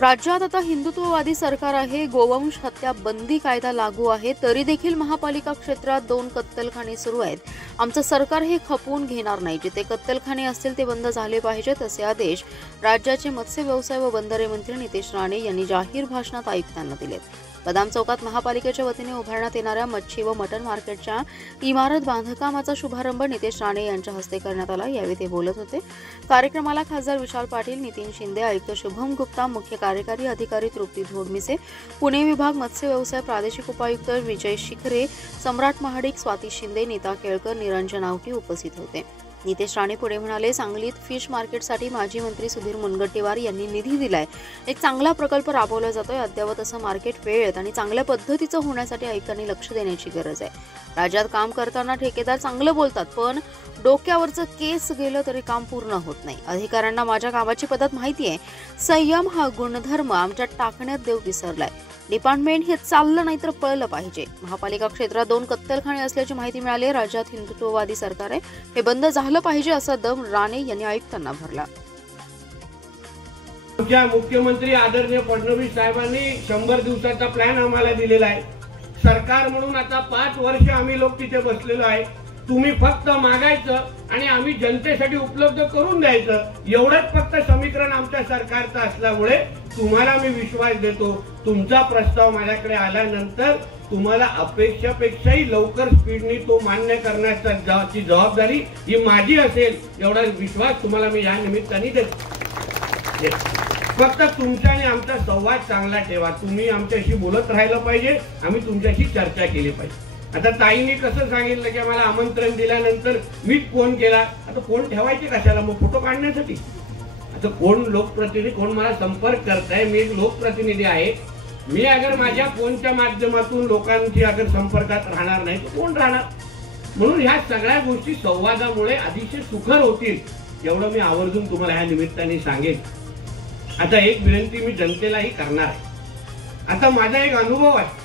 राज्यात आता हिंदुत्ववादी सरकार आहे. गोवंश हत्या बंदी कायदा लागू आहे, तरी देखील महापालिका क्षेत्रात 2 कत्तलखाने सुरू आहेत. आमचं सरकार हे खपवून घेणार नाही. जिथे कत्तलखाने असतील ते बंद झाले पाहिजेत, असे आदेश राज्याचे मत्स्य व्यवसाय व बंदरे मंत्री नितेश राणे यांनी जाहीर भाषणात आयुक्तांना दिलेत. बदाम चौकात महापालिकेच्या वतीने उभारण्यात येणाऱ्या मच्छी व मटण मार्केटच्या इमारत बांधकामाचा शुभारंभ नितेश राणे यांच्या हस्ते करण्यात आला. यावेळी ते बोलत होते. कार्यक्रमाला खासदार विशाल पाटील, नितीन शिंदे, आयुक्त शुभम गुप्ता, मुख्य कार्यकारी अधिकारी तृप्ती धोडमिसे, पुणे विभाग मत्स्य व्यवसाय प्रादेशिक उपायुक्त विजय शिखरे, सम्राट महाडिक, स्वाती शिंदे, नीता केळकर, निरंजन आवटी उपस्थित होते. नितेश राणे पुढे म्हणाले, सांगलीत फिश मार्केटसाठी माजी मंत्री सुधीर मुनगंटीवार यांनी निधी दिलाय. एक चांगला प्रकल्प राबवला जातोय. अद्यावत असं मार्केट वेळेत आणि चांगल्या पद्धतीचं होण्यासाठी आयुक्तांनी लक्ष देण्याची गरज आहे. राज्यात काम करताना ठेकेदार चांगलं बोलतात, पण डोक्यावरचं केस गेलं तरी काम पूर्ण होत नाही. अधिकाऱ्यांना माझ्या कामाची पद्धत माहिती आहे. संयम हा गुणधर्म आमच्या टाकण्यात देव विसरलाय. डिपार्टमेंट हे चाललं नाही तर पळलं पाहिजे. महापालिका क्षेत्रात 2 कत्तलखाने असल्याची माहिती मिळाली. राज्यात हिंदुत्ववादी सरकार आहे, हे बंद झालं पाहिजे असा दम राणे यांनी आयुक्तांना भरला. मुख्यमंत्री आदरणीय फडणवीस साहेबांनी 100 दिवसाचा प्लॅन आम्हाला दिलेला आहे. सरकार म्हणून आता 5 वर्ष आम्ही लोक तिथे बसलेलो आहे. तुम्ही फक्त मागायचं आणि आम्ही जनतेसाठी उपलब्ध करून द्यायचं, एवढंच फक्त समीकरण आमच्या सरकारचं असल्यामुळे तुम्हाला मी विश्वास देतो. तुमचा प्रस्ताव माझ्याकडे आल्यानंतर तुम्हाला अपेक्षापेक्षाही लवकर स्पीडनी तो मान्य करण्याची जबाबदारी ही माझी असेल, एवढा विश्वास तुम्हाला मी या निमित्ताने देतो. फक्त तुमचा आणि आमचा संवाद चांगला ठेवा. तुम्ही आमच्याशी बोलत राहिलं पाहिजे, आम्ही तुमच्याशी चर्चा केली पाहिजे. आता ताईंनी कसं सांगितलं की मला आमंत्रण दिल्यानंतर मीच फोन केला. आता फोन ठेवायचे कशाला, मग फोटो काढण्यासाठी? आता कोण लोकप्रतिनिधी, कोण मला संपर्क करताय? मी एक लोकप्रतिनिधी आहे. मी अगर माझ्या फोनच्या माध्यमातून लोकांची अगर संपर्कात राहणार नाही तर कोण राहणार? म्हणून ह्या सगळ्या गोष्टी संवादामुळे अतिशय सुखर होतील, एवढं मी आवर्जून तुम्हाला ह्या निमित्ताने सांगेन. आता एक विनंती मी जनतेलाही करणार आहे. आता माझा एक अनुभव आहे.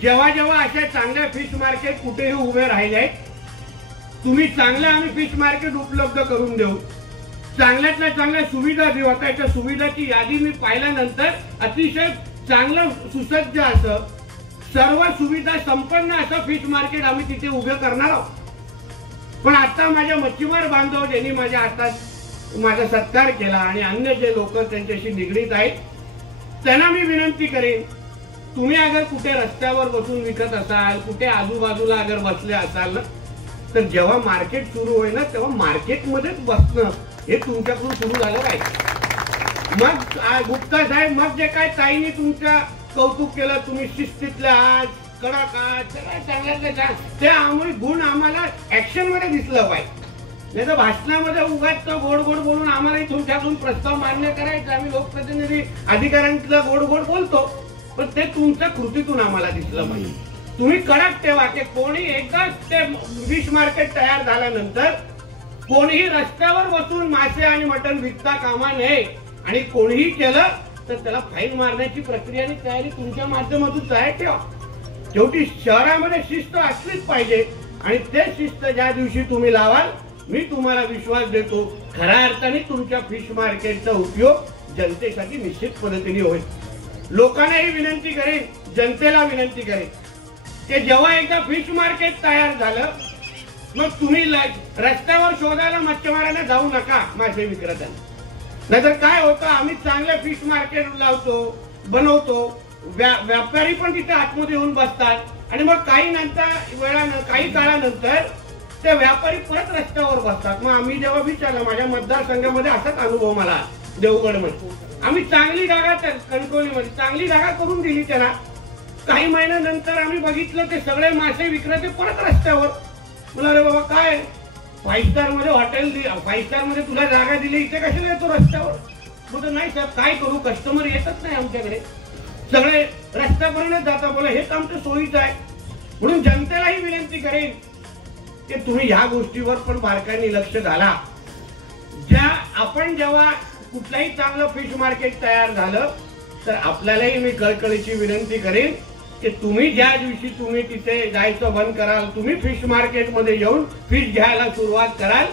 जेव्हा जेव्हा अशा चांगल्या फिश मार्केट कुठेही उभे राहिले आहेत, तुम्ही चांगलं आम्ही फिश मार्केट उपलब्ध करून देऊ, चांगल्यातल्या चांगल्या सुविधा देऊ. आता याच्या सुविधाची यादी मी पाहिल्यानंतर अतिशय चांगलं सुसज्ज असं सर्व सुविधा संपन्न असं फिश मार्केट आम्ही तिथे उभे करणार आहोत. पण आता माझ्या मच्छीमार बांधव ज्यांनी माझ्या हातात माझा सत्कार केला आणि अन्य जे लोक त्यांच्याशी निगडीत आहेत, त्यांना मी विनंती करेन, तुम्ही अगर कुठे रस्त्यावर बसून विकत असाल, कुठे आजूबाजूला अगर बसले असाल ना, तर जेव्हा मार्केट सुरू होईल ना, तेव्हा मार्केटमध्येच बसणं हे तुमच्याकडून सुरू झालं पाहिजे. मग गुप्ता साहेब, मग जे काय ताईंनी तुमचं कौतुक केलं, तुम्ही शिस्तीतले आहात, कडक आहात, चांगल्यातले, ते आम्ही गुण आम्हाला ऍक्शन मध्ये दिसलं पाहिजे. नाही तर भाषणामध्ये उगाच गोड गोड बोलून आम्हालाही तुमच्याकडून प्रस्ताव मान्य करायचा. आम्ही लोकप्रतिनिधी अधिकाऱ्यांना गोड गोड बोलतो, पण ते तुमच्या कृतीतून आम्हाला दिसलं पाहिजे. तुम्ही कडक ठेवा की कोणी एकदा ते फिश मार्केट तयार झाल्यानंतर कोणीही रस्त्यावर बसून मासे आणि मटण विकता कामा नये, आणि कोणीही केलं तर त्याला फाईन मारण्याची प्रक्रिया आणि तयारी तुमच्या माध्यमातून तयार ठेवा. शेवटी शहरामध्ये शिस्त असलीच पाहिजे, आणि ते शिस्त ज्या दिवशी तुम्ही लावाल, मी तुम्हाला विश्वास देतो, खऱ्या अर्थाने तुमच्या फिश मार्केटचा उपयोग जनतेसाठी निश्चित पद्धतीने होईल. लोकांनाही विनंती करेन, जनतेला विनंती करेन की जेव्हा एकदा फिश मार्केट तयार झालं, मग तुम्ही रस्त्यावर शोधायला मच्छीमारांना जाऊ नका, मासे विक्रेत्यांना. नाहीतर काय होतं, आम्ही चांगलं फिश मार्केट लावतो, बनवतो, व्यापारी पण तिथे आतमध्ये येऊन बसतात, आणि मग काही काळानंतर ते व्यापारी परत रस्त्यावर बसतात. मग आम्ही जेव्हा विचारलं, माझ्या मतदारसंघामध्ये असाच अनुभव मला देवगडमध्ये, आम्ही चांगली जागा, कणकवलीमध्ये चांगली जागा करून दिली त्यांना. काही महिन्यानंतर आम्ही बघितलं ते सगळे मासे विक्रेते परत रस्त्यावर. मला अरे बाबा, काय 5 स्टार मध्ये हॉटेल, 5 स्टार मध्ये तुला जागा दिली, इथे कशाला येतो रस्त्यावर? बोलतो नाही साहेब, काय करू, कस्टमर येतच नाही आमच्याकडे, सगळे रस्त्यापर्यंत जाता. बोला हेच आमचं सोयीचं आहे. म्हणून जनतेलाही विनंती करेन की तुम्ही ह्या गोष्टीवर पण बारकाईने लक्ष घाला. आपण जेव्हा कुठलाही चांगलं फिश मार्केट तयार झालं, तर आपल्यालाही मी कळकळीची विनंती करेन की तुम्ही ज्या दिवशी तुम्ही तिथे जायचं बंद कराल, तुम्ही फिश मार्केटमध्ये येऊन फिश घ्यायला सुरुवात कराल,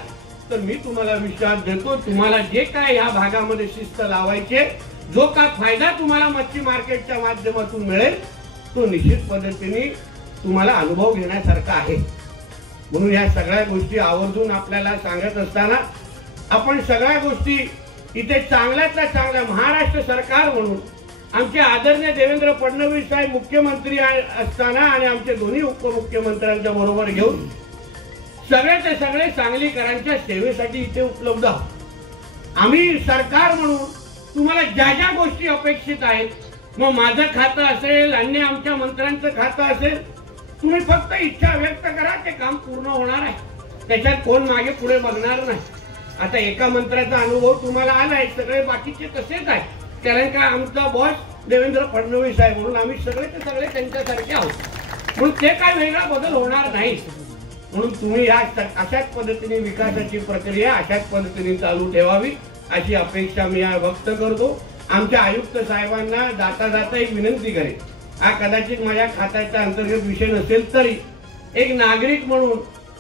तर मी तुम्हाला विश्वास देतो, तुम्हाला जे काय या भागामध्ये शिस्त लावायचे, जो का फायदा तुम्हाला मच्छी मार्केटच्या माध्यमातून मिळेल तो निश्चित पद्धतीने तुम्हाला अनुभव घेण्यासारखा आहे. म्हणून या सगळ्या गोष्टी आवर्जून आपल्याला सांगत असताना आपण सगळ्या गोष्टी इथे चांगल्यातल्या चांगल्या महाराष्ट्र सरकार म्हणून आमचे आदरणीय देवेंद्र फडणवीस साहेब मुख्यमंत्री असताना आणि आमचे दोन्ही उपमुख्यमंत्र्यांच्या बरोबर घेऊन सगळ्याचे सगळे सांगलीकरांच्या सेवेसाठी इथे उपलब्ध आहोत. आम्ही सरकार म्हणून तुम्हाला ज्या ज्या गोष्टी अपेक्षित आहेत, मग माझं खातं असेल, अन्य आमच्या मंत्र्यांचं खातं असेल, तुम्ही फक्त इच्छा व्यक्त करा, ते काम पूर्ण होणार आहे. त्याच्यात कोण मागे पुढे बघणार नाही. आता एका मंत्र्याचा अनुभव तुम्हाला आलाय, सगळे बाकीचे तसेच आहे. कारण का आमचा बॉस देवेंद्र फडणवीस आहे म्हणून आम्ही सगळे त्यांच्यासारखे आहोत, म्हणून ते काय वेगळा बदल होणार नाही. म्हणून तुम्ही अशाच पद्धतीने विकासाची प्रक्रिया अशाच पद्धतीने चालू ठेवावी अशी अपेक्षा मी व्यक्त करतो. आमच्या आयुक्त साहेबांना जाता जाता एक विनंती करेन. हा कदाचित माझ्या खात्याच्या अंतर्गत विषय नसेल तरी एक नागरिक म्हणून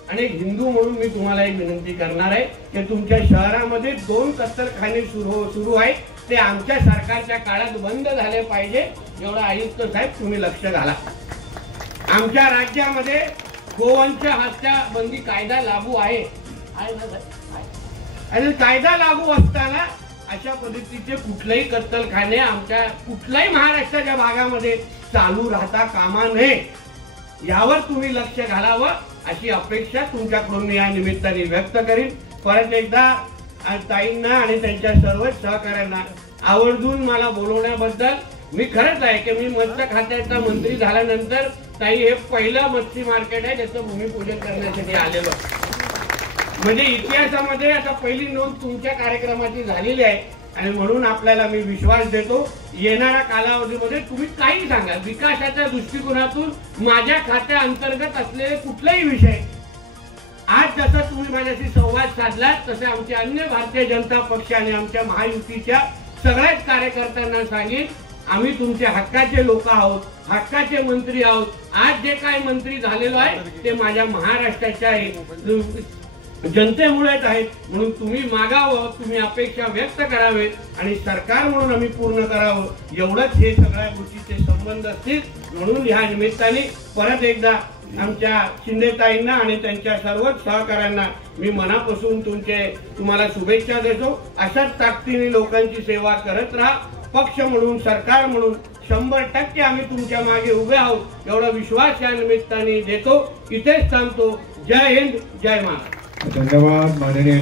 आणि एक हिंदू म्हणून मी तुम्हाला एक विनंती करणार आहे की तुमच्या शहरामध्ये 2 कत्तलखाने सुरू आहेत, ते आमच्या सरकारच्या काळात बंद झाले पाहिजे एवढा आयुक्त साहेब तुम्ही लक्ष घाला. आमच्या राज्यामध्ये गोवंश हत्या बंदी कायदा लागू आहे आणि कायदा लागू असताना अशा पद्धतीचे कुठलेही कत्तलखाने आमच्या कुठल्याही महाराष्ट्राच्या भागामध्ये चालू राहता कामा नये, यावर तुम्ही लक्ष घालावं अशी अपेक्षा तुमच्याकडून मी या निमित्ताने व्यक्त करीन. परत एकदा ताईंना आणि त्यांच्या सर्वच सहकाऱ्यांना आवर्जून मला बोलवण्याबद्दल मी खरंच आहे की मी मत्स्य खात्याचा मंत्री झाल्यानंतर ताई हे पहिलं मच्छी मार्केट आहे ज्याचं भूमिपूजन करण्यासाठी आलेलो. म्हणजे इतिहासामध्ये आता पहिली नोंद तुमच्या कार्यक्रमाची झालेली आहे आणि म्हणून आपल्याला मी विश्वास देतो येणाऱ्या कालावधीमध्ये तुम्ही काही सांगा विकासाच्या दृष्टिकोनातून माझ्या खात्या अंतर्गत असलेले कुठलेही विषय. आज जसं तुम्ही माझ्याशी संवाद साधला तसे आमचे अन्य भारतीय जनता पक्ष आणि आमच्या महायुतीच्या सगळ्याच कार्यकर्त्यांना सांगेन, आम्ही तुमचे हक्काचे लोक आहोत, हक्काचे मंत्री आहोत. आज जे काही मंत्री झालेलो आहे ते माझ्या महाराष्ट्राच्या जनतेमुळेच आहेत. म्हणून तुम्ही मागावं, तुम्ही अपेक्षा व्यक्त करावे आणि सरकार म्हणून आम्ही पूर्ण करावं, एवढंच हे सगळ्या गोष्टीचे संबंध असतील. म्हणून ह्या निमित्ताने परत एकदा आमच्या शिंदेताईंना आणि त्यांच्या सर्वच सहकाऱ्यांना मी मनापासून तुम्हाला शुभेच्छा देतो. अशाच ताकदीने लोकांची सेवा करत राहा. पक्ष म्हणून सरकार म्हणून 100% आम्ही तुमच्या मागे उभे आहोत एवढा विश्वास या निमित्ताने देतो. इथेच थांबतो. जय हिंद, जय महाराष्ट्र. धन्यवाद माननीय